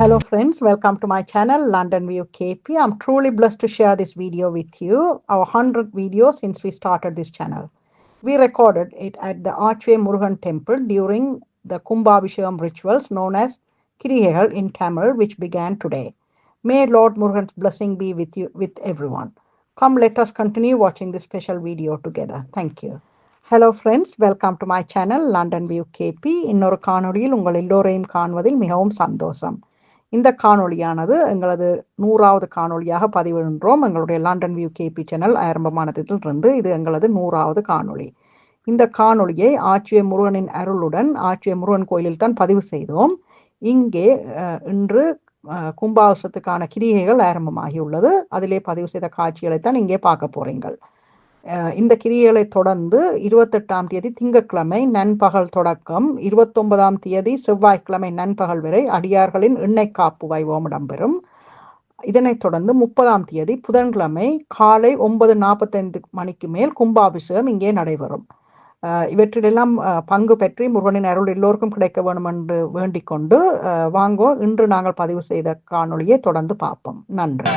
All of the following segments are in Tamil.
Hello friends, welcome to my channel London View KP. I'm truly blessed to share this video with you, our 100th video since we started this channel. We recorded it at the Archway Murugan temple during the Kumbhabhishekam rituals known as Kirihekal in Tamil, which began today. May Lord Murugan's blessing be with you, with everyone. Come, let us continue watching this special video together. Thank you. Hello friends, welcome to my channel London View KP. இன்னொரு காணொளியில் உங்கள் எல்லோரையும் காண்பதில் மிகவும் சந்தோஷம். இந்த காணொளியானது எங்களது 100வது காணொளியாக பதிவிடுகின்றோம். எங்களுடைய லண்டன் வியூ கேபி சேனல் ஆரம்பமானதிலிருந்து இது எங்களது 100வது காணொளி. இந்த காணொளியை ஆச்சிய முருகனின் அருளுடன் ஆச்சிய முருகன் கோயிலில் தான் பதிவு செய்தோம். இங்கே இன்று கும்பாபிஷேகத்துக்கான கிரியைகள் ஆரம்பமாகியுள்ளது. அதிலே பதிவு செய்த காட்சிகளைத்தான் இங்கே பார்க்க போறீங்கள். இந்த கிரியைகளை தொடர்ந்து 28ஆம் தேதி திங்கட்கிழமை நண்பகல் தொடக்கம் 29ஆம் தேதி செவ்வாய்க்கிழமை நண்பகல் வரை அடியார்களின் எண்ணெய் காப்பு வைபவம் இடம்பெறும். இதனைத் தொடர்ந்து 30ஆம் தேதி புதன்கிழமை காலை 9:45 மணிக்கு மேல் கும்பாபிஷேகம் இங்கே நடைபெறும். இவற்றிலெல்லாம் பங்கு பெற்றி முருகனின் அருள் எல்லோருக்கும் கிடைக்க வேண்டும் என்று வேண்டிக் கொண்டு வாங்கோ இன்று நாங்கள் பதிவு செய்த காணொளியை தொடர்ந்து பார்ப்போம். நன்றி.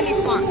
வந்து நிற்பான்.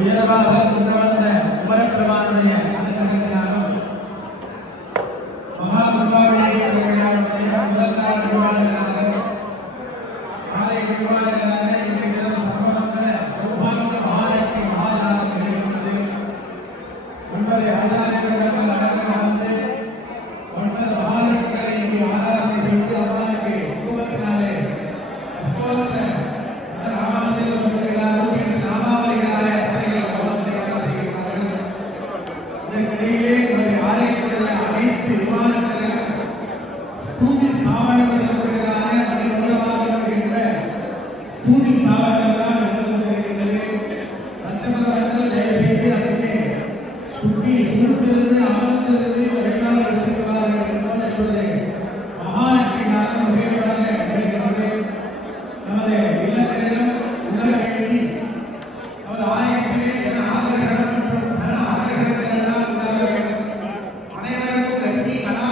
உயர்வாக உணர்ந்த உமரப்பிரமானுடைய அனுகிரகத்தினாலும் மகா குருவாவுடைய முதல் நாள் குருவாளர்களாக ஆலய குருவாளர்களாக இன்றைய தினம் சர்வமங்கள சௌபாகிய மகாலட்சுமி மகாஜாலம் நிகழ்கிறது. 9 ஆச்சாரியர்கள் வந்து 9 மகாலட்சுமிகளை இங்கே ஆராதனை செய்து அவர்களுக்கு சுகத்தினாலே எப்போது ராமாவதியில் சொல்கிறார்கள் ராமாவளிகளாலே இதற்கிடையே ஆலயத்துடைய அனைத்து விமானங்களிலும் பூமி ஸ்தாபனங்களான மணிமண்டலமாக இருக்கின்ற பூமி ஸ்தாபனங்களால் இருக்கின்றது. சட்டமன்றத்தில் தயவுசெய்து அப்படியே சுற்றி சூழ்ந்திருந்து அமர்ந்திருந்து வழிபாடு எடுத்துக்கிறார்கள் என்பதை மகாலட்சுமியாக மிகையாக நிகழ்கிறது. நமது இல்லங்களிலும் உலக வேண்டி நமது ஆலயத்திலே என ஆதரவுகள் மற்றும் தன ஆதரவுகள் எல்லாம் உண்டாக வேண்டும். அனைவருக்கும் லட்சுமி கலா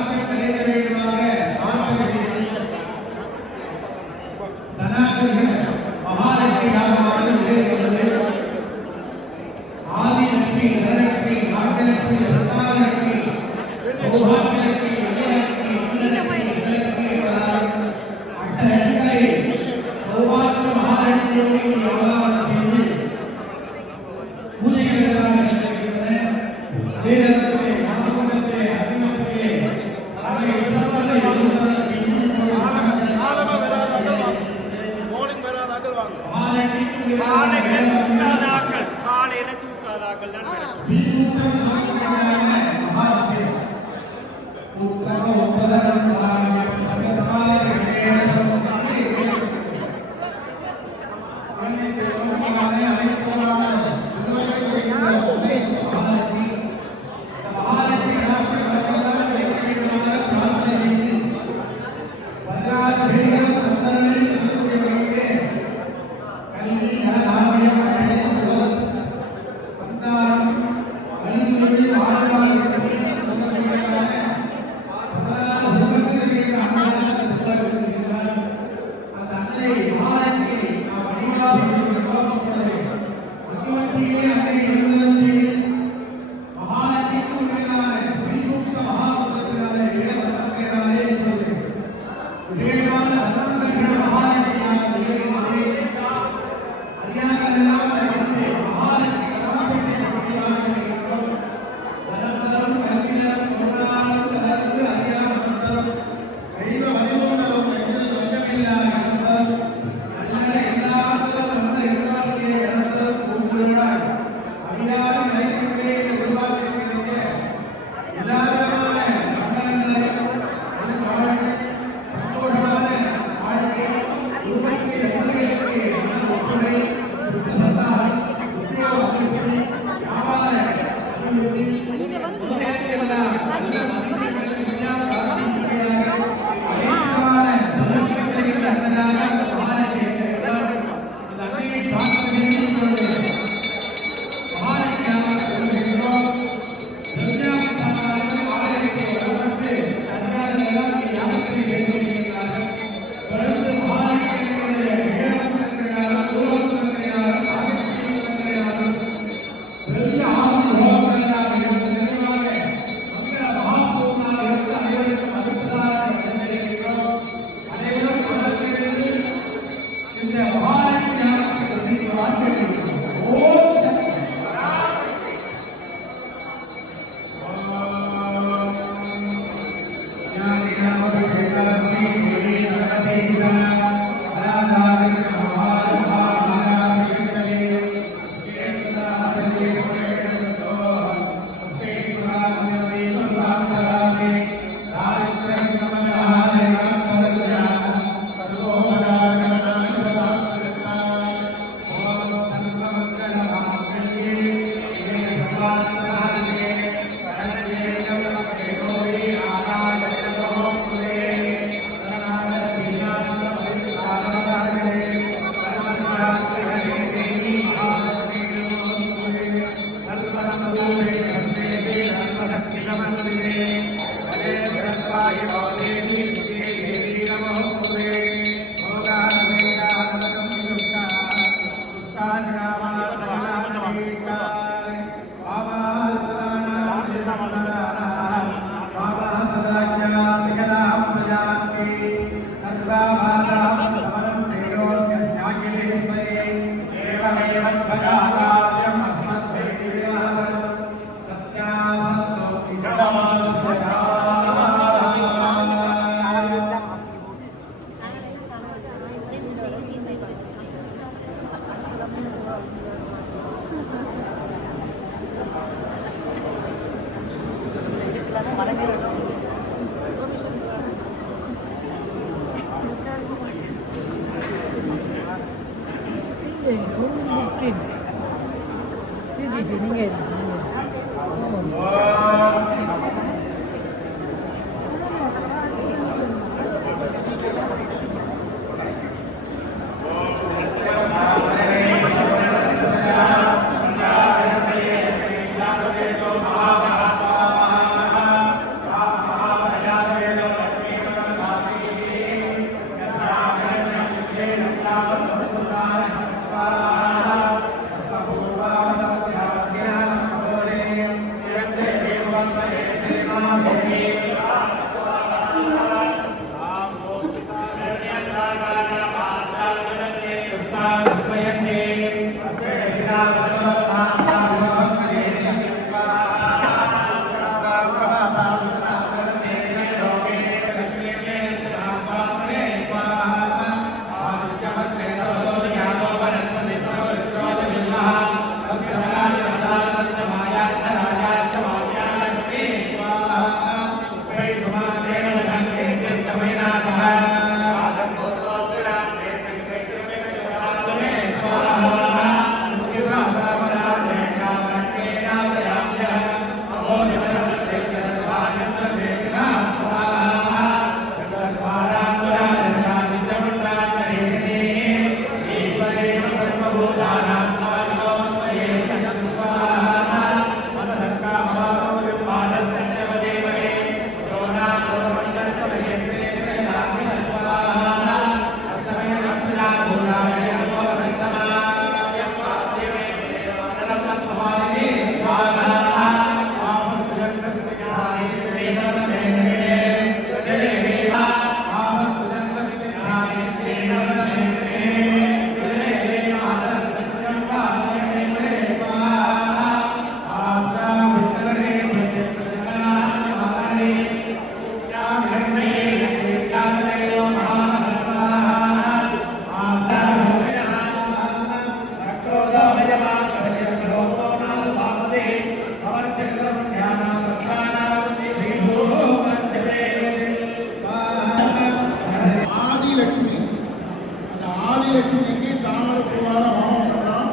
ஆதிலட்சுமிக்கு தாமரை பூவால ஹோமம் பண்றோம்.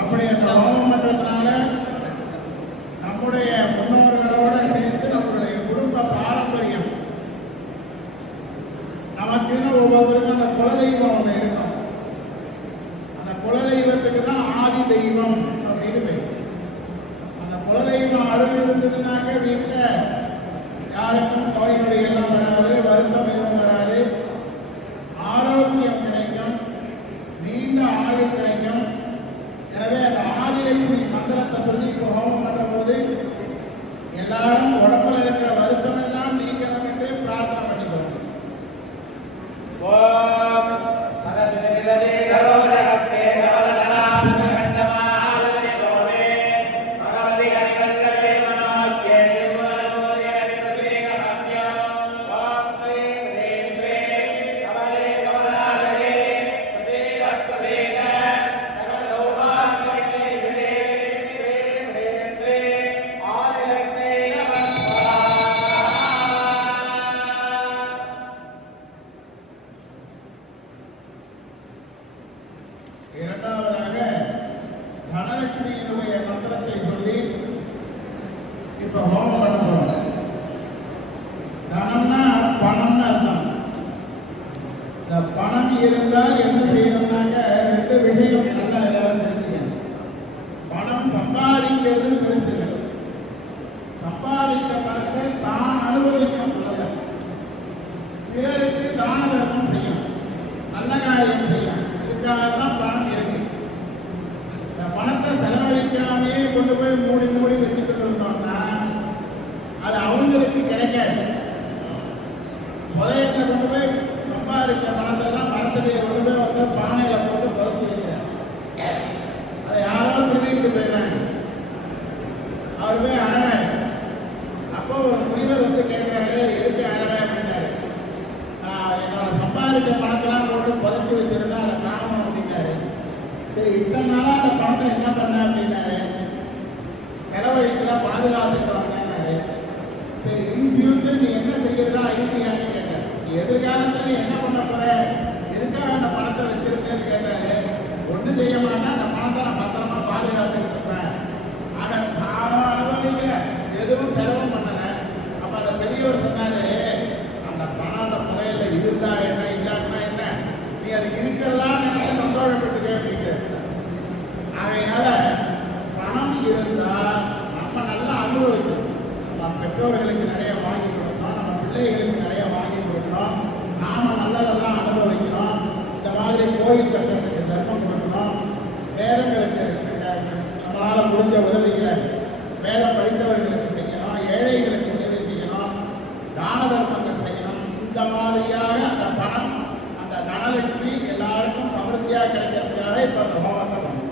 அப்படி அந்த ஹோமம் பண்றதுனால நம்முடைய முன்னோர்களோட சேர்த்து நம்முடைய குடும்ப பாரம்பரியம் நமக்குன்னு ஒவ்வொருத்தருக்கும் அந்த குலதெய்வம் ஒன்று இருக்கும். அந்த குலதெய்வத்துக்கு தான் ஆதி தெய்வம் அப்படின்னு பேர். அந்த குலதெய்வம் அருள் இருந்ததுனாக்க வீட்டில் யாருக்கும் நோய் நொடிகள்லாம் வராது, வருத்தம் எதுவும் வராது, ஆரோக்கியம் கிடைக்கும், நீண்ட ஆயுள் கிடைக்கும். எனவே அந்த ஆதிலட்சுமி மந்திரத்தை சொல்லி ஹோமம் பண்ற போது எல்லாரும் உடம்புல இருக்கிற வருத்தம் எல்லாம் நீக்கணும் என்று பிரார்த்தனை பண்ணிக்கணும். இரண்டாவதாக தனலட்சுமியினுடைய மந்திரத்தை சொல்லி இப்ப ஹோமம் பண்ண போறோம். தனம்னா பணம்னு அர்த்தம். இந்த பணம் இருந்தால் என்ன செய்யணும்னாக்க ரெண்டு விஷயம் நல்லா எல்லாரும் தெரிஞ்சுக்கணும். பணம் சம்பாதிக்கிறது பெருசு இல்லை. சம்பாதித்த பணத்தை தான் அனுபவிக்க கொண்டு போய் சம்பாதிச்ச பணத்தெல்லாம் மரத்தடியை கொண்டு போய் வந்து பானையில போட்டு புதைச்சி வைக்கிறார். அதை யாரோ திருடிட்டு போயிடுறாங்க. அவர் போய் அழகாரு. அப்போ ஒரு முனிவர் வந்து கேட்கிறாரு, எதுக்கு அழகா அப்படின்னாரு. என்னோட சம்பாதிச்ச பணத்தெல்லாம் போட்டு புதைச்சி வச்சிருந்தா அதை காணணும் அப்படின்னாரு. சரி, இத்தனை நாளா அந்த பணத்தை என்ன பண்ண அப்படின்னாரு. செலவழிக்கலாம், பாதுகாத்துட்டு வந்தாரு. சரி, இன் ஃபியூச்சர் நீ என்ன செய்யறதா ஐடியான்னு கேட்டார். நீ எதிர்காலத்துல என்ன பண்ண போற, எதுக்காக அந்த பணத்தை வச்சிருந்தேன்னு கேட்டாரு. ஒன்றும் செய்ய மாட்டேன், அந்த பணத்தை நான் பத்திரமா பாதுகாத்துக்கிட்டு இருப்பேன். ஆக நானும் அனுபவிக்கல, எதுவும் செலவும் பண்ணல. அப்ப அந்த பெரியவர் சொன்னாரு, அந்த பணம் அந்த புதையல இருந்தா என்ன, இல்லாட்டினா என்ன, நீ அது இருக்கிறதா நினைச்சு சந்தோஷப்பட்டுக்க அப்படின்ட்டு. அதனால பணம் இருந்தா நம்ம நல்லா அனுபவிக்கணும். நம்ம பெற்றோர்களுக்கு நிறைய வாங்கி கொடுக்கணும், நம்ம பிள்ளைகளுக்கு நிறைய வாங்கி கொடுக்கணும், நாம நல்லதெல்லாம் அனுபவிக்கணும். இந்த மாதிரி கோயில் கட்டுறதுக்கு தர்மம் கொடுக்கணும், வேதங்களுக்கு நம்மளால முடிஞ்ச உதவிகளை வேதம் படித்தவர்களுக்கு செய்யணும், ஏழைகளுக்கு உதவி செய்யணும், தான தர்மங்கள் செய்யணும். இந்த மாதிரியாக அந்த பணம், அந்த தனலட்சுமி எல்லாருக்கும் சமிருத்தியாக கிடைக்கிறதுக்காக இப்ப அந்த ஹோமத்தை பண்ணணும்.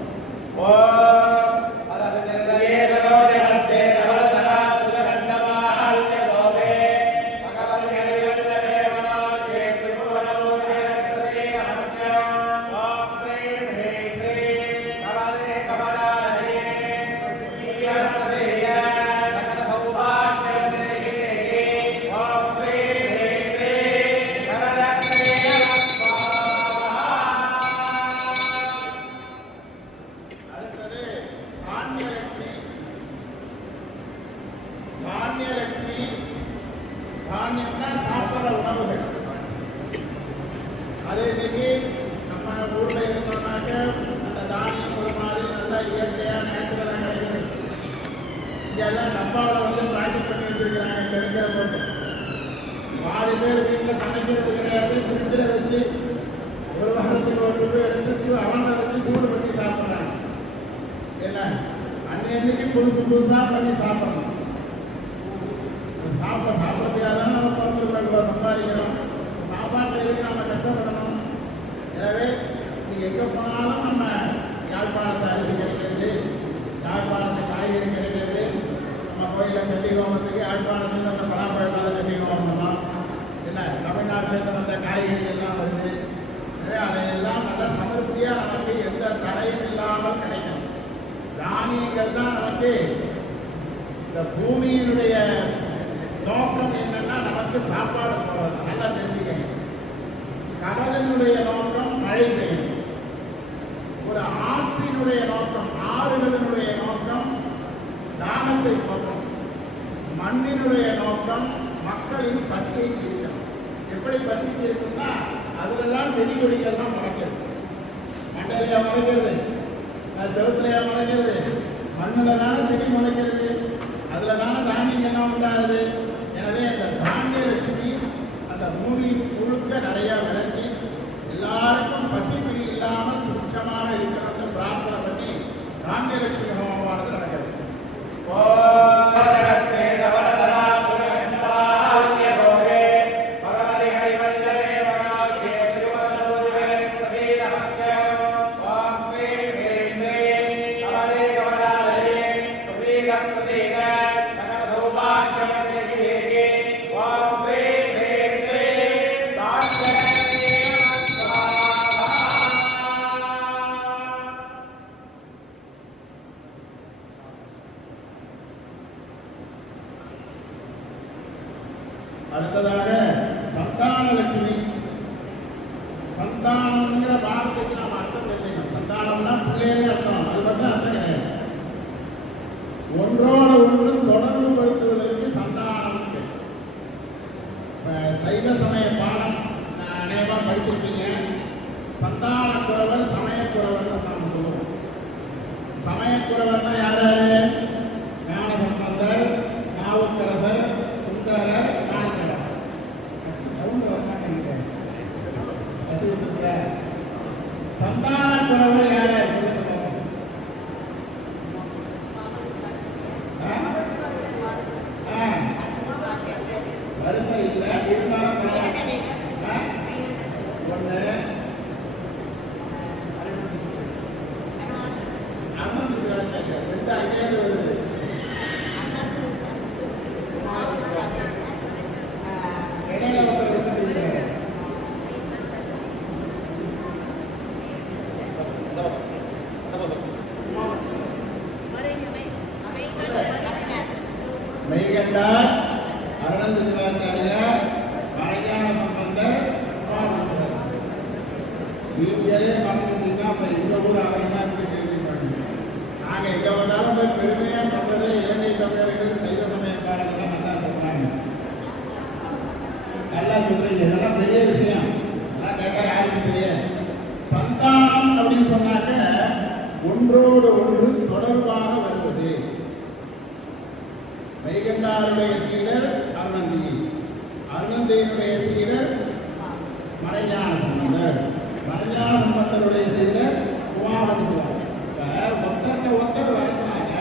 தானியலட்சுமி, தானியம்னா சாப்பிட்ற உணவுகள். அது இன்னைக்கு நம்ம ஊர்ல இருந்தோம்னாக்க அந்த தானியம் ஒரு மாதிரி நல்லா இயற்கையா நேச்சுரலா கிடைக்குது. இங்கெல்லாம் டப்பாவில் வந்து பேக்கெட் பண்ணி வச்சிருக்கிறாங்க கெமிக்கல் போட்டு. பாதி பேர் வீட்டில் சமைக்கிறது கிடையாது, ஃப்ரிட்ஜில் வச்சு ஒரு வாரத்துக்கு ஒரு போய் எடுத்து அவனில் வச்சு சூடு பண்ணி சாப்பிட்றாங்க. என்ன அன்னைக்கு புதுசாக பண்ணி சாப்பிடணும். சாப்பிட்றதுக்காக தான் நம்ம ₹10 சம்பாதிக்கிறோம். சாப்பாட்டில் எதுக்கு நம்ம கஷ்டப்படணும்? எனவே நீ எங்கே போனாலும் நம்ம யாழ்ப்பாணத்து அரிசி கிடைக்கிறது, யாழ்ப்பாணத்து காய்கறி கிடைக்கிறது. நம்ம கோயிலில் சட்டி கோமத்துக்கு யாழ்ப்பாணத்துலேருந்து அந்த பலாப்பழத்தால் சட்டி கோமம் பண்ணலாம். என்ன தமிழ்நாட்டிலேருந்து வந்த காய்கறி எல்லாம் வருது. எனவே அதையெல்லாம் நல்ல சமிருத்தியாக நமக்கு எந்த தடையும் இல்லாமல் கிடைக்கும். தானியங்கள் தான் நமக்கு இந்த பூமியினுடைய நோக்கம் என்னன்னா நமக்கு சாப்பாடு போடுறது. நல்லா தெரிஞ்சுக்கணும். கடலினுடைய நோக்கம் மழை பெய்யும். ஒரு ஆற்றினுடைய நோக்கம், ஆறுகளினுடைய நோக்கம் தானத்தை போகும். மண்ணினுடைய நோக்கம் மக்களின் பசியை தீர்க்கும். எப்படி பசி தீர்க்கும்னா அதுலதான் செடி கொடிகள்லாம் முளைக்கிறது. மண்டையிலையா முளைக்கிறது, செவத்துலையா முளைக்கிறது, மண்ணில் தானே செடி முளைக்கிறது, அதுல தானே தானியங்கள்லாம் உண்டாகுது. எனவே அந்த தானியலட்சுமி அந்த பூமி முழுக்க நிறைய விளைஞ்சி எல்லாருக்கும் பசிப்பிடி இல்லாமல் சுற்றமாக இருக்கணும்னு பிரார்த்தனை பண்ணி தானியலட்சுமி ஹோமமானது நடக்கிறது. அடுத்ததாக சந்தானலட்சுமி. சந்தானம்ங்கிற வார்த்தைக்கு நாம் அர்த்தம் தெரிஞ்சுக்கணும். சந்தானம்னா பிள்ளைன்னு அர்த்தம், அது மட்டும் அர்த்தம் கிடையாது. ஒன்றோட ஒன்று தொடர்பு படுத்துவதற்கு சந்தானம். சைவ சமய பாடம் அநேகமாக படிச்சிருப்பீங்க. சந்தான குறவர் சமயக்குறவர் நாம் சொல்லுவோம். சமயக்குறவர்னா யாரு? ஞானசம்பந்தர், நாவுக்கரசர், சுந்தரர், மாணிக்கவாசகர். சவுண்ட் வரமாட்டேங்குது. சந்தான குறவர் யாரு? வரிசை இல்லை இருந்தாலும் மெய்கண்டார், அருணந்த சிவாச்சாரியார், மறைஞான சம்பந்தர், உமாபாஸ்கர். நீங்களே பார்த்துட்டீங்கன்னா அப்புறம் இந்த ஊர் அவரெல்லாம் கேள்விப்பாங்க. நாங்கள் எங்கே வந்தாலும் போய் பெருமையாக சொல்றதுல இலங்கை தமிழர்கள் சைவ சமய பாடல்கள் நல்லா சொல்றாங்க. நல்லா சொல்றீங்க, இதெல்லாம் பெரிய விஷயம். அதெல்லாம் கேட்டால் யாருக்கும் தெரியாது. சந்தானம் அப்படின்னு சொன்னாக்க ஒன்றோடு ஒன்று தொடர்பாக வருவது. மெய்கண்டாருடைய சீடர் அருணந்தி, அருணந்தியினுடைய சீடர் மறைஞான சம்பந்தர், மறைஞான சம்பந்தருடைய சீடர் உமாபாஸ்கர். ஒத்தட்ட ஒத்தர் வரக்கூடாத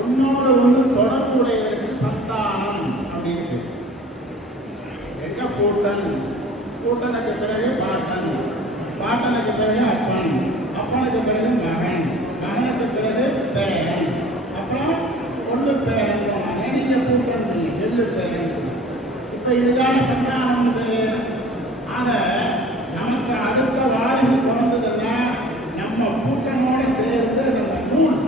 ஒன்னோடு ஒன்று தொடர்பு உடையதற்கு சந்தானம் அப்படின்னு. எங்க பூட்டன், பூட்டனுக்கு பிறகு பாட்டன், பாட்டனுக்கு பிறகு அப்பன், அப்பனுக்கு பிறகு மகன், மகனுக்கு பிறகு பேரன், அப்புறம் ஒன்று பேரன் போனாங்க. நீங்க பூட்டன் எள்ளு பேரன். இப்ப இதுதான் சந்தானம்னு பேரு. ஆக நமக்கு அடுத்த வாரிசு பிறந்ததுன்னா நம்ம பூட்டனோட சேர்த்து நம்ம நூல்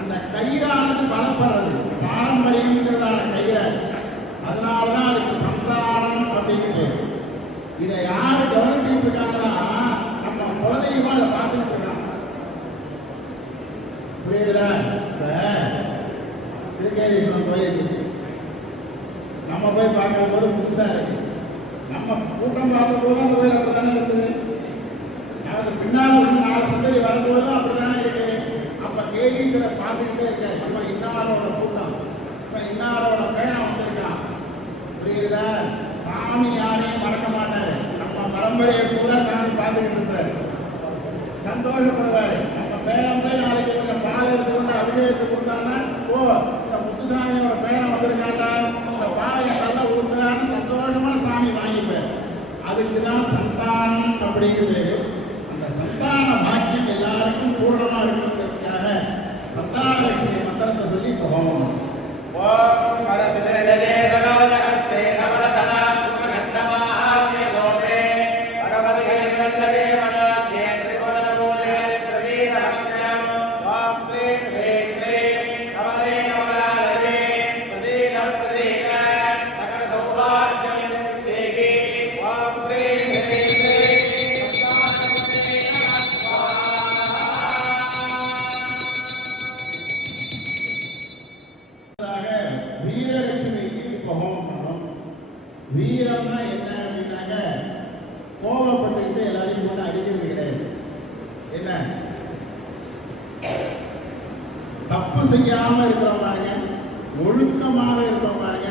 அந்த கயிறானது பலப்படுறது, பாரம்பரியங்கிறதான கயிறு. அதனாலதான் அதுக்கு சந்தானம் அப்படின்னு பேர். இதை யாரு கவனிச்சுக்கிட்டு இருக்காங்கன்னா நம்ம குலதெய்வமா அதை பார்த்துக்கிட்டு இருக்காங்க. புரியுதுல? இப்ப திருக்கேதீஸ்வரன் கோயில் இருக்கு, நம்ம போய் பார்க்கற போது புதுசா இருக்கு. நம்ம கூட்டம் பார்த்த போது அந்த கோயில் அப்படித்தானே இருக்குது. நமக்கு பின்னால் ஒரு 4 சந்ததி வரும்போதும் அப்படித்தானே இருக்கு. அப்ப கேதீஸ்வரை பார்த்துக்கிட்டே இருக்க நம்ம இன்னாரோட கூட்டம், இப்ப இன்னாரோட பயணம் வந்திருக்கான். புரியுதா? சாமி யாரையும் மறக்க மாட்டாரு. நம்ம பரம்பரையை கூட சாமி பார்த்துக்கிட்டு இருக்கிறாரு, சந்தோஷப்படுவாரு. நம்ம பேரம் போய் நாளைக்கு கொஞ்சம் பால் எடுத்துக்கொண்டு அபிஷேகத்தை கொடுத்தாங்கன்னா, ஓ இந்த முத்துசாமியோட பயணம் வந்திருக்காண்டா, இந்த பாலையை நல்லா ஊத்துறான்னு சந்தோஷமா சாமி வாங்கிப்பாரு. அதுக்கு தான் சந்தானம் அப்படிங்கிற பேரு. அந்த சந்தான பாக்கியம் எல்லாருக்கும் பூர்ணமா இருக்கணுங்கிறதுக்காக சந்தான லட்சுமி மந்திரத்தை சொல்லி போகணும். வீரம்னா என்ன அப்படின்னாக்க கோபப்பட்டுக்கிட்டு எல்லாரையும் போட்டு அடிக்கிறது கிடையாது. என்ன தப்பு செய்யாம இருக்கிறோம் பாருங்க, ஒழுக்கமாக இருக்கிறோம் பாருங்க,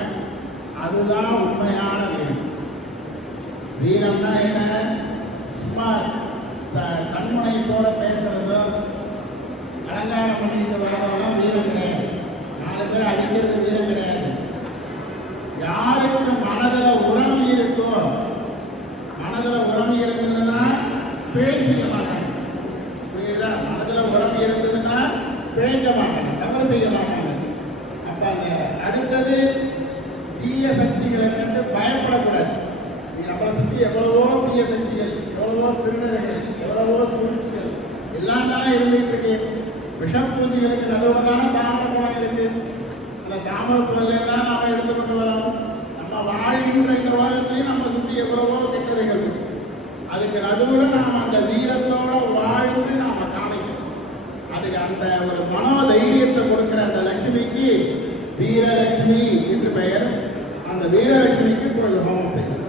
அதுதான் உண்மையான வீரம். வீரம்னா என்ன? சும்மா கண்முனை போல பேசுறதோ அலங்காரம் பண்ணிட்டு வரதெல்லாம் வீரம் கிடையாது. 4 பேர் அடிக்கிறது வீரம் கிடையாது. யாருக்கு மனதில் உறவு இருக்கோ, மனதில் உறவு இருந்ததுன்னா பேசிக்க மாட்டாங்க. புரியுதா? மனதில் உறவு இருந்ததுன்னா பிழைக்க மாட்டாங்க, தவறு செய்ய மாட்டாங்க. அப்ப அந்த அடுத்தது தீய சக்திகளை கண்டு பயப்படக்கூடாது. நம்மளை சுற்றி எவ்வளவோ தீய சக்திகள், எவ்வளவோ திருநர்கள், எவ்வளவோ சூழ்ச்சிகள் எல்லாம் தானே இருந்துகிட்டு இருக்கு. விஷப்பூச்சிகளுக்கு நடுவில் தானே தாமரை குளம் இருக்கு. அந்த தாமரை குளத்திலே தான் நாம எடுத்துக்கொண்டு வரோம். நம்ம வாழ்கின்ற இந்த உலகத்திலையும் நம்ம சுற்றி எவ்வளவோ கெட்டதைகள் இருக்கு. அதுக்கு நடுவில் நாம் அந்த வீரத்தோட வாழ்ந்து நாம காமிக்கணும். அதுக்கு அந்த ஒரு மனோதைரியத்தை கொடுக்கிற அந்த லட்சுமிக்கு வீரலட்சுமி என்று பெயர். அந்த வீரலட்சுமிக்கு இப்பொழுது ஹோமம் செய்யணும்.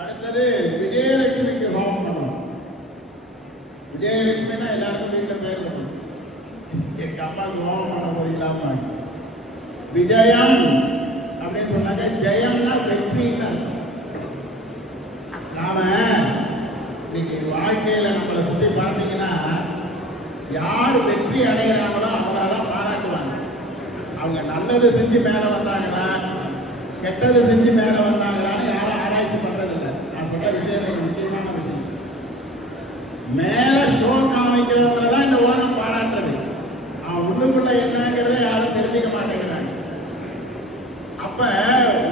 அடுத்தது விஜயலட்சுமிக்கு ஹோமம் பண்ணணும். விஜயலட்சுமினா எல்லாருக்கும் வீட்டில் பேர் பண்ணணும். எங்க அம்மாவுக்கு ஹோமம் பண்ண போறீங்களாமா? விஜயம் அப்படின்னு சொன்னாக்க ஜெயம்னா வெற்றின்னு. நாம இன்னைக்கு வாழ்க்கையில நம்மளை சுத்தி பார்த்தீங்கன்னா யார் வெற்றி அடைகிறாங்களோ அவங்கள தான் பாராட்டுவாங்க. நல்லது செஞ்சு மேலே வந்தாங்களா கெட்டது செஞ்சு மேலே வந்தாங்களான்னு யாரும் ஆராய்ச்சி பண்ணுறதில்லை. நான் சொல்ற விஷயம் ஒரு முக்கியமான விஷயம். மேலே ஷோ காமிக்கிறவங்களை தான் இந்த உலகம் பாராட்டுறது. அவன் உள்ளுக்குள்ள என்னங்கிறத யாரும் தெரிஞ்சுக்க மாட்டேங்கிறாங்க. அப்ப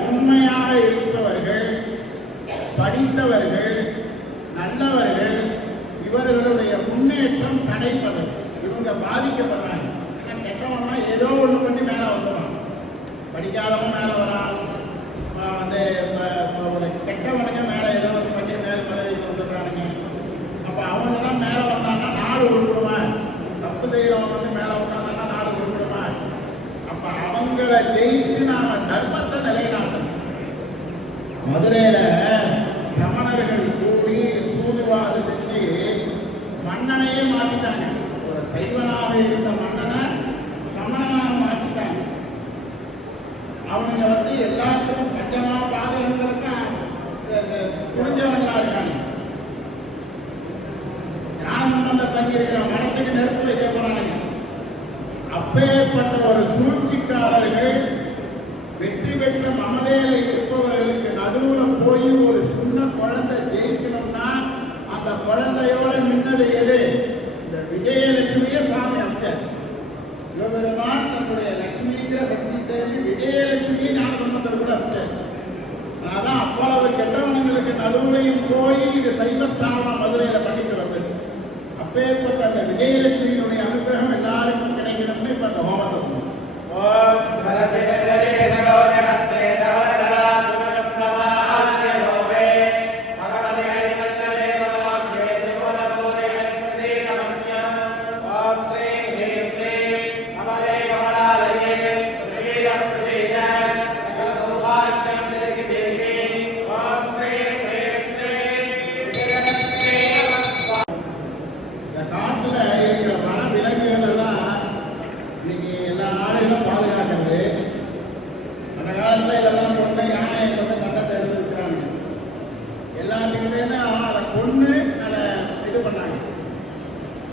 உண்மையாக இருப்பவர்கள், படித்தவர்கள், நல்லவர்கள், இவர்களுடைய முன்னேற்றம் தடைப்படுறது. இவங்க பாதிக்கப்படுறாங்க. கெட்டவனா ஏதோ ஒன்று பண்ணி மேலே வந்துடுவான். படிக்காதவன் மேலே வரான். வந்து ஒரு கெட்டவனுங்க மேலே ஏதோ ஒரு பண்ணி மேலே பதவிக்கு வந்துடுறானுங்க. அப்போ அவங்கெல்லாம் மேலே வந்தாங்கன்னா நாடு உருப்பிடுவான். தப்பு செய்கிறவங்க வந்து மேலே வந்தாங்கன்னா நாடு உருப்பிடுவான். அப்போ அவங்கள ஜெயிச்சு நாம தர்மத்தை நிலைநாட்டணும். மதுரையில் சமணர்கள் கூடி சூதுவாது செஞ்சு மன்னனையே மாற்றிட்டாங்க. ஒரு சைவனாக இருந்த மன்னனை சமணனாக மாற்றிட்டாங்க. அவனுங்க வந்து எல்லாத்துக்கும் பஞ்சமா பாதகங்களுக்கும் புரிஞ்சவங்களா இருக்காங்க. ஞானசம்பந்தர் தங்கி இருக்கிற மடத்துக்கு நெருப்பு வைக்க போறானுங்க. அப்பேற்பட்ட ஒரு சூழ்ச்சிக்காரர்கள் வெற்றி பெற்ற மமதையில இருப்பவர்களுக்கு நடுவில் போய் ஒரு சின்ன குழந்தை ஜெயிக்கணும்னா அந்த குழந்தையோட நின்னது எது? இந்த விஜயலட்சுமியை சுவாமி அமைச்சார். சிவபெருமான் தன்னுடைய லட்சுமிங்கிற சக்தியிட்டேருந்து விஜயலட்சுமியை ஞானசம்பந்தர் கூட அமைச்சார். அதான் அவ்வளவு கெட்டவனங்களுக்கு நடுவுலையும் போய் இது சைவஸ்தானம் மதுரையில் பண்ணிட்டு வந்தது. அப்பேற்பட்ட அந்த விஜயலட்சுமியினுடைய அனுகிரகம் எல்லாருக்கும் கிடைக்கணும்னு இப்ப அந்த ஹோமத்தை சொன்னோம்.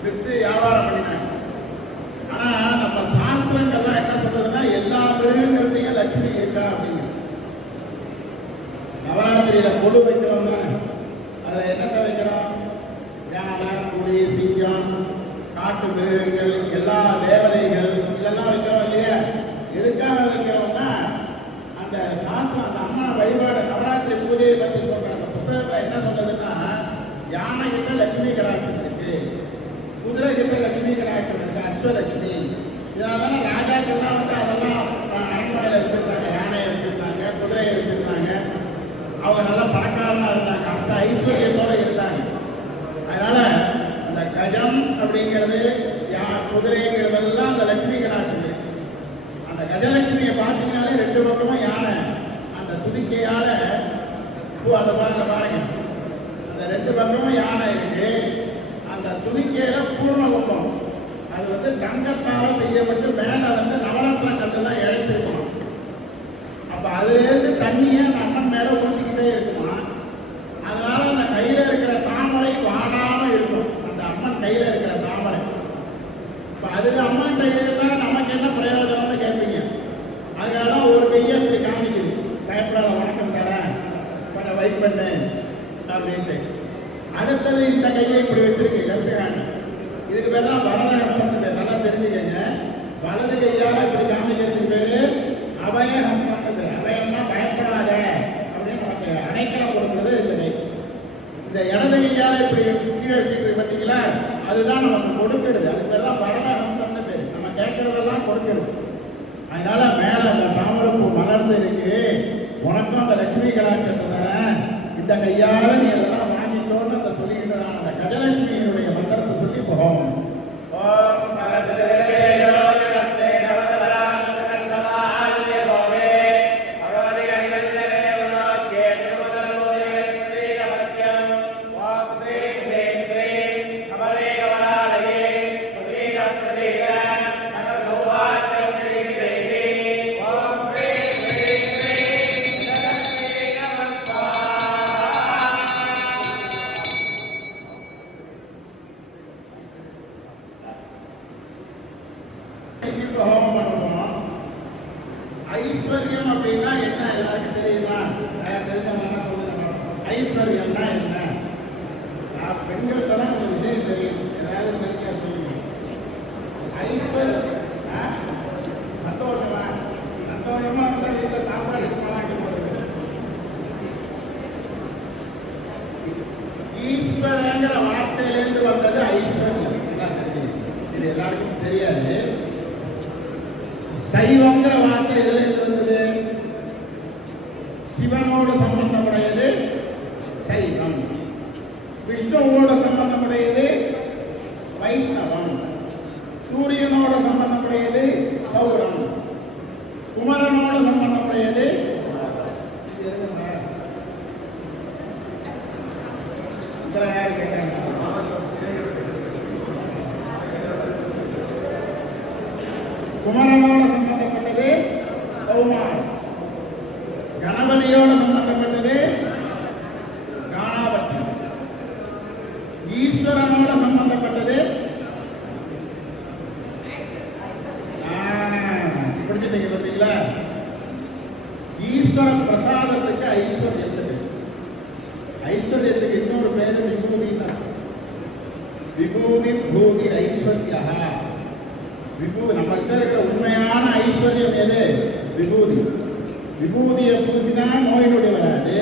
வித்து வியாபாரம் பண்ணினாங்க. ஆனா நம்ம சாஸ்திரங்கள்லாம் என்ன சொல்றதுன்னா எல்லா மிருகங்கள்லையும் லட்சுமி இருக்கா அப்படிங்கிறது. நவராத்திரியில கொடு வைக்கிறோம் தானே, அதுல என்னத்தை வைக்கிறோம்? யானை, புலி, சிங்கம், காட்டு மிருகங்கள், எல்லா தேவதைகள் இதெல்லாம் வைக்கிறோம் இல்லையா? எதுக்காக வைக்கிறோம்னா அந்த சாஸ்திரம் அந்த அம்மனை வழிபாடு நவராத்திரி பூஜையை பற்றி சொல்ற அந்த புத்தகத்துல என்ன சொல்றதுன்னா, யானை கிட்ட லட்சுமி கடாட்சம் இருக்கு, குதிரை கிட்ட லட்சுமி கடாட்சம் இருக்கு, அஸ்வலட்சுமி. இதனால ராஜாக்கள்லாம் வந்து அதெல்லாம் அரண்மனையில் வச்சிருந்தாங்க. யானையை வச்சிருந்தாங்க, குதிரையை வச்சிருந்தாங்க. அவங்க நல்லா பணக்காரனா இருந்தாங்க, அந்த ஐஸ்வர்யத்தோட இருந்தாங்க. அதனால அந்த கஜம் அப்படிங்கிறது குதிரைங்கிறதெல்லாம் அந்த லட்சுமி கடாட்சம் இருக்கு. அந்த கஜலட்சுமியை பார்த்தீங்கன்னாலே ரெண்டு பக்கமும் யானை அந்த துதிக்கையால அதை பாருங்க அந்த ரெண்டு பக்கமும் யானை இருக்கு. அந்த துதிக்கையில பூர்ண கும்பம் அது வந்து தங்கத்தால செய்யப்பட்டு மேல வந்து நவரத்ன கல்லெல்லாம் இழைச்சிருக்கணும். அப்ப அதுல இருந்து தண்ணியை அந்த அம்மன் மேல ஊற்றிக்கிட்டே இருக்குமா. அதனால அந்த கையில இருக்கிற தாமரை வாடாம இருக்கும். அந்த அம்மன் கையில இருக்கிற தாமரை இப்ப அதுக்கு அம்மன் கையில இருந்தா நமக்கு என்ன பிரயோஜனம்னு கேட்பீங்க. அதுக்காக ஒரு கையை இப்படி காமிக்குது, பயப்படாத வணக்கம் தரேன் கொஞ்சம் வெயிட் பண்ணு அப்படின்ட்டு. அடுத்தது இந்த கையை இப்படி வச்சிருக்கு, லெஃப்ட் ஹேண்ட். இதுக்கு பேர் தான் வரதஹஸ்தம். நல்லா தெரிஞ்சுக்கங்க. வலது கையால இப்படி காமிக்கிறதுக்கு பேரு அபயஹஸ்தம். அபயம்னா பயப்படாத அப்படின்னு நமக்கு அடைக்கலம் கொடுக்குறது இந்த கை. இந்த இடது கையால இப்படி கீழே வச்சுட்டு பார்த்தீங்களா, அதுதான் நமக்கு கொடுக்கிறது. அதுக்கு பேர் தான் வரதஹஸ்தம்னு பேரு. நம்ம கேட்கறதெல்லாம் கொடுக்கிறது. அதனால மேல அந்த தாமரைப்பூ மலர்ந்து இருக்கு, உனக்கும் அந்த லட்சுமி கடாட்சத்தை தரேன், இந்த கையால நீ அதெல்லாம் வாங்கிக்கோன்னு அந்த சொல்லிக்கிட்டதான அந்த கஜலட்சுமியினுடைய மந்திரத்தை சொல்லி போகணும். ஐஸ்வர்யம் அப்படின்னா என்ன எல்லாருக்கும் தெரியுமா? தெரிஞ்சவங்க சொல்லுங்க. ஐஸ்வர்யம்னா என்ன? பெண்களுக்கு தான் ஒரு விஷயம் தெரியும். ஏதாவது தெரிஞ்சா சொல்லுங்க. ஐஸ்வர்யம் சந்தோஷமா இருந்தால் இந்த சாப்பாடு போகுது. ஈஸ்வரங்கிற வார்த்தையிலேருந்து வந்தது ஐஸ்வர்யம். எல்லாம் தெரியும். இது எல்லாருக்கும் தெரியாது. சைவங்கிற வார்த்தை இதுல இருந்து வந்தது. சிவனோட சம்பந்தமுடையது சைவம், விஷ்ணுவோட சம்பந்தமுடையது வைஷ்ணவம், சூரியனோட சம்பந்தமுடையது சௌரம், குமரனோட சம்பந்தமுடையது குமரனோட சம்பந்தப்பட்டது கௌமாரம், கணபதியோட சம்பந்தப்பட்டது காணாபத்தி, ஈஸ்வரனோட சம்பந்தப்பட்டது பிடிச்சிட்டீங்க பார்த்தீங்களா? ஈஸ்வர பிரசாதத்துக்கு ஐஸ்வர்யம். ஐஸ்வர்யத்துக்கு இன்னொரு பேரு விபூதி தான். விபூதி பூதி ஐஸ்வர்யா. நம்ம கிட்ட இருக்கிற உண்மையான ஐஸ்வர்யம் எது? விபூதி. விபூதியை பூசினா நோய் நொடி வராது.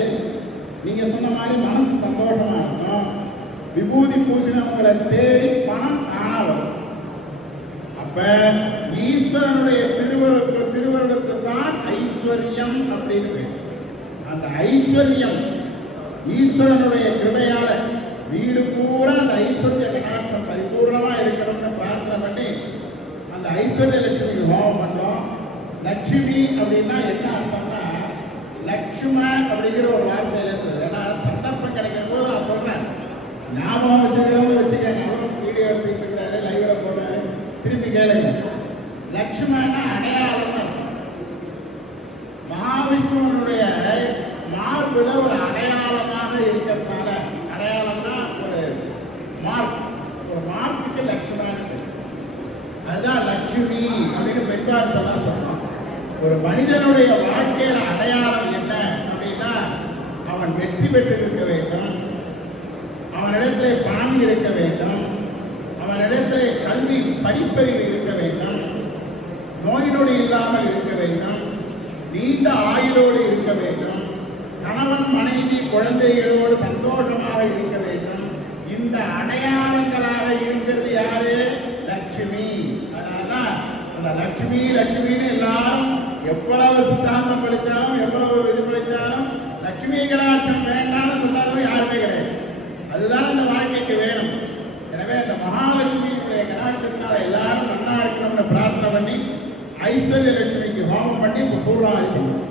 நீங்க சொன்ன மாதிரி மனசு சந்தோஷமா இருக்கும். விபூதி பூசினவங்களை தேடி பணம் தானா வரும். அப்ப ஈஸ்வரனுடைய திருவருளுக்கு தான் ஐஸ்வர்யம் அப்படின்னு. அந்த ஐஸ்வர்யம் ஈஸ்வரனுடைய கிருபையால வீடு பூரா அந்த ஐஸ்வர்ய கடாட்சம் பரிபூர்ணமா இருக்கணும்னு பிரார்த்தனை பண்ணி அந்த ஐஸ்வர்ய லட்சுமிக்கு ஹோமம் பண்றோம். லட்சுமி அப்படின்னா என்ன அர்த்தம்னா லட்சும அப்படிங்கிற ஒரு வார்த்தையில இருந்தது. ஏன்னா சந்தர்ப்பம் கிடைக்கும் போது நான் சொல்றேன், ஞாபகம் வச்சிருக்கிறவங்க வச்சுக்கங்க. அவரும் வீடியோ எடுத்துக்கிட்டு இருக்கிறாரு, லைவ்ல போடுறாரு, திருப்பி கேளுங்க. லட்சுமணா அடையாளம். மகாவிஷ்ணுவனுடைய மார்புல ஒரு அடையாளமாக இருக்கிறதுனால, அடையாளம்னா ஒரு மார்க், ஒரு மார்க்குக்கு லட்சுமணன். அதுதான் லட்சுமி அப்படின்னு பெண்பார் சொன்னா சொல்றோம். ஒரு மனிதனுடைய வாழ்க்கையில அடையாளம் என்ன அப்படின்னா அவன் வெற்றி பெற்று இருக்க வேண்டும், அவனிடத்திலே பணம் இருக்க வேண்டும், அவனிடத்திலே கல்வி படிப்பறிவு இருக்க வேண்டும், நோய் நொடி இல்லாமல் இருக்க வேண்டும், நீண்ட ஆயுளோடு இருக்க வேண்டும், கணவன் மனைவி குழந்தைகளோடு சந்தோஷமாக இருக்க வேண்டும். இந்த அடையாளங்களாக இருக்கிறது யாரு? லட்சுமி. அதனாலதான் அந்த லட்சுமி லட்சுமின்னு எல்லாரும் எவ்வளவு சித்தாந்தம் படித்தாலும் எவ்வளவு இது படித்தாலும் லட்சுமி கடாட்சம் வேண்டாம்னு சொன்னாலும் யாருமே கிடையாது. அதுதான் இந்த வாழ்க்கைக்கு வேணும். எனவே அந்த மகாலட்சுமியுடைய கடாட்சத்தினால எல்லாரும் நன்னா இருக்கணும்னு பிரார்த்தனை பண்ணி ஐஸ்வர்ய லட்சுமிக்கு ஹோமம் பண்ணி இப்போ பூர்வாதி பண்ணுவோம்.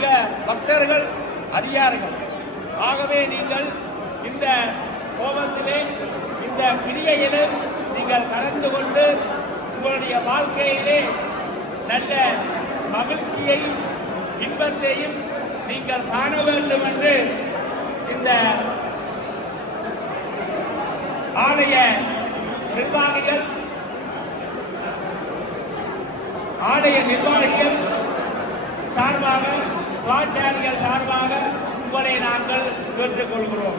மிக்க பக்தர்கள் அடியார்கள். ஆகவே நீங்கள் இந்த கோபத்திலே இந்த கிரியையிலே நீங்கள் கலந்து கொண்டு உங்களுடைய வாழ்க்கையிலே நல்ல மகிழ்ச்சியை இன்பத்தையும் நீங்கள் காண வேண்டும் என்று இந்த ஆலய நிர்வாகிகள் சார்பாக சுவாச்சாரிகள் சார்பாக உங்களை நாங்கள் கேட்டுக்கொள்கிறோம்.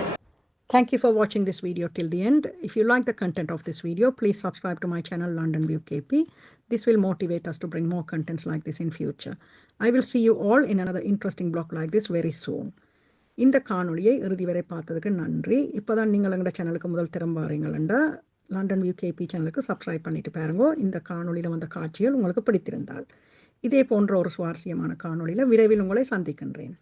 Thank you for watching this video till the end. If you like the content of this video, please subscribe to my channel London View KP. This will motivate us to bring more contents like this in future. I will see you all in another interesting blog like this very soon. இந்த காணொளியை இறுதி வரை பார்த்ததுக்கு நன்றி. இப்போதான் நீங்கள் எங்களோட சேனலுக்கு முதல் திறம் வாரீங்களா, லண்டன் வியூ கேபி சேனலுக்கு சப்ஸ்கிரைப் பண்ணிட்டு பாருங்க. இந்த காணொளியில் வந்த காட்சிகள் உங்களுக்கு பிடித்திருந்தால் இதே போன்ற ஒரு சுவாரஸ்யமான காணொளியில் விரைவில் உங்களை சந்திக்கின்றேன்.